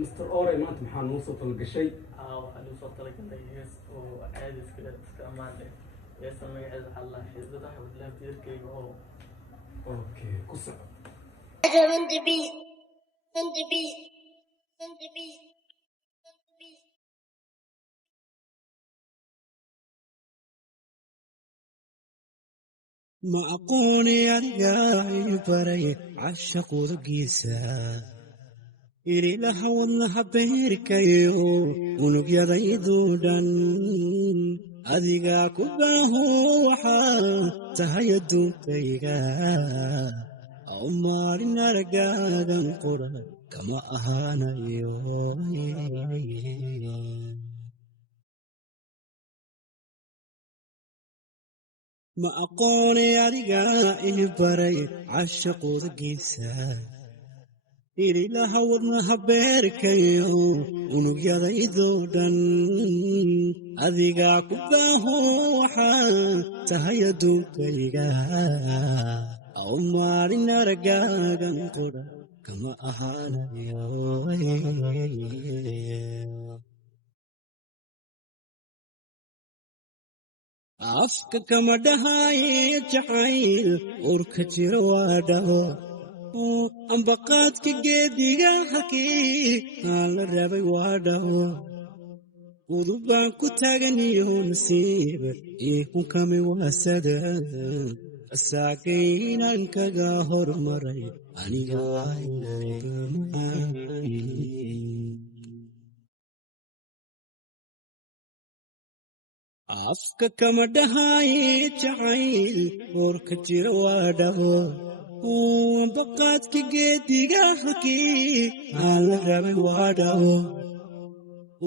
Mr. Ore maanta maxaa noo soo talgashay? waxaan u soo talagalay hees oo caadi iska ammaan ah. Heesta magaceeda waxaa la dhahaa Xiisadaha Wadlaha Tiirkayga oo Okay, ku soco. On the beat, on the beat, on the beat, on the beat. ma aqooni adiga baray cashaqooda geesa irilaha wadnaha beerkayo unugyadaydu dhan adiga ku baaho waxaa tahay adduunkayga oo maalin aragaagan qura kama ahaanayo ma aqooni adiga baray cashaqooda geesa irilaha wadnaha beerkayo unugyadaydo dhan adiga ku baaho waxaa tahay adduunkayga oo maalin aragaagan qura kama ahaanayo afka kama dhahaye jacayl urka jiro waa dhaho ambaqaadka geediga halkii aan la rabay waa dhaho udub baan ku taaganiyo nasiib iikunkami waasada asaakaynan kaga hormaray aniga afka kama dhahaye jacayl urka jiro waa dhaho ambaqaadka geediga halkii aan la rabay waa dhaho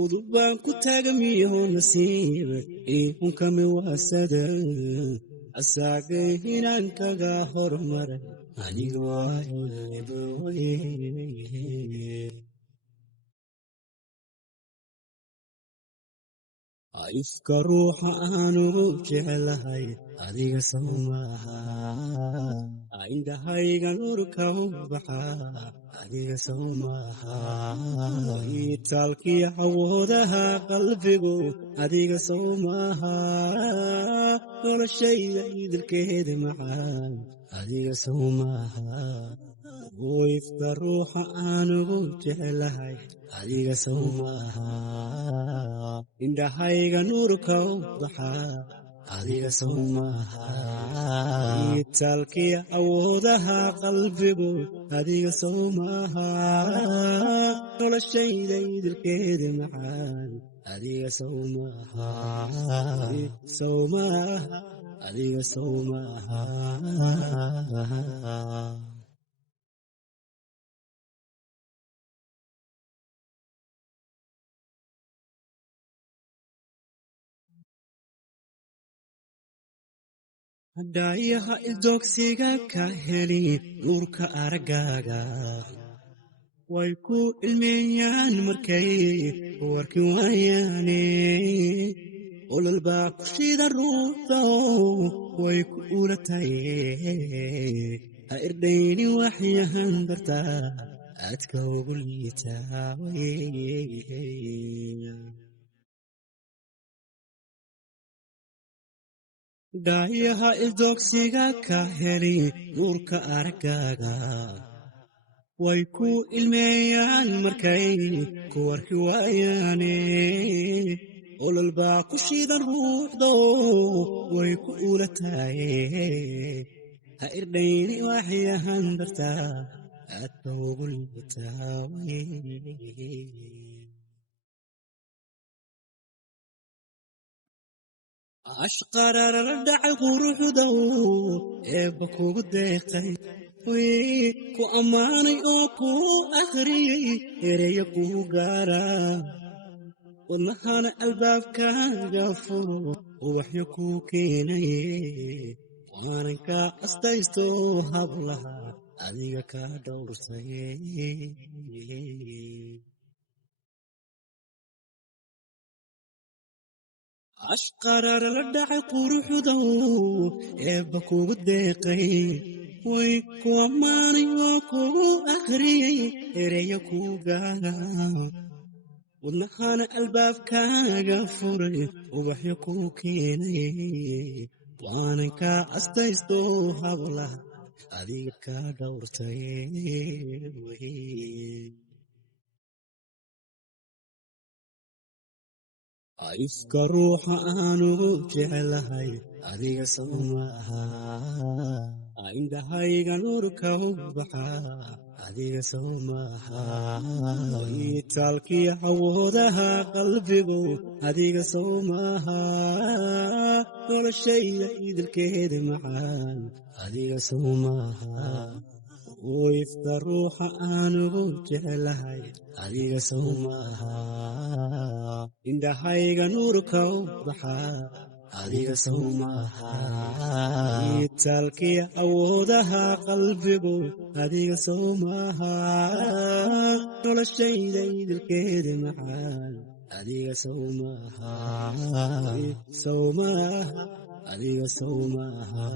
udub baan ku taagamiyo nasiib iikunkami waasada asaagay inaan kaga hormaray aniga ifka ruuxa aanu jeclahay adiga soo maaha indhahayga nurka u baxa adiga soo maaha itaalkiyo awoodaha qalbigu adiga soo maaha noloshayda idilkeeda macaan adiga soo maaha ifka ruuxa aanugu jeclahay adiga soo maaha indhahayga nurka u baxa adiga soo maaha itaalkiyo awoodaha qalbigu adiga soo maaha noloshayda idilkeeda macaan adiga soo maaha soo maaha adiga soo maaha hadhaayaha ildoogsiga ka heli nuurka aragaaga way ku ilmeeyaan markay warki waayaane olol baa ku shida ruuxda way ku ulataye ha irdhayni waxyahan dartaa aadka ugu liitaa dhaayaha ildoogsiga ka heli nuurka aragaaga way ku ilmeeyaan markay ku warki waayaane olol baa ku shidan ruuxdo way ku ulataye ha irdhayni waxyahan dartaa aadka ugu liitaa ashqarara dhacay quruxdow eebba kugu deeqay ku ammaanay oo ku akhriyey ereya kuu gaara wadnahana albaabkaaga furo ubaxyo kuu keenaye waanan kaa astaysto hablaha adiga kaa dhowrsaye ashqarara la dhacay quruxdow eebba kugu deeqay way ku ammaanay oo kugu akhriyey ereyo ku gaara wadnahana albaabkaaga furay ubaxyo ku keenay waanan kaa astaysto hablaha adiga ka dhowrtay ifka ruuxa aanu jeclahay adiga soo maaha indhahayga nuurka u baxa adiga soo maaha itaalkii awoodaha qalbigu adiga soo maaha noloshayda idilkeeda macaan adiga soo maaha ifka ruuxa aanu jeclahay adiga soo maaha indhahayga nuurka u baxa adiga soo maaha itaalkii awoodaha qalbigu adiga soo maaha noloshayda idilkeeda macaan adiga soo maaha adiga soo maaha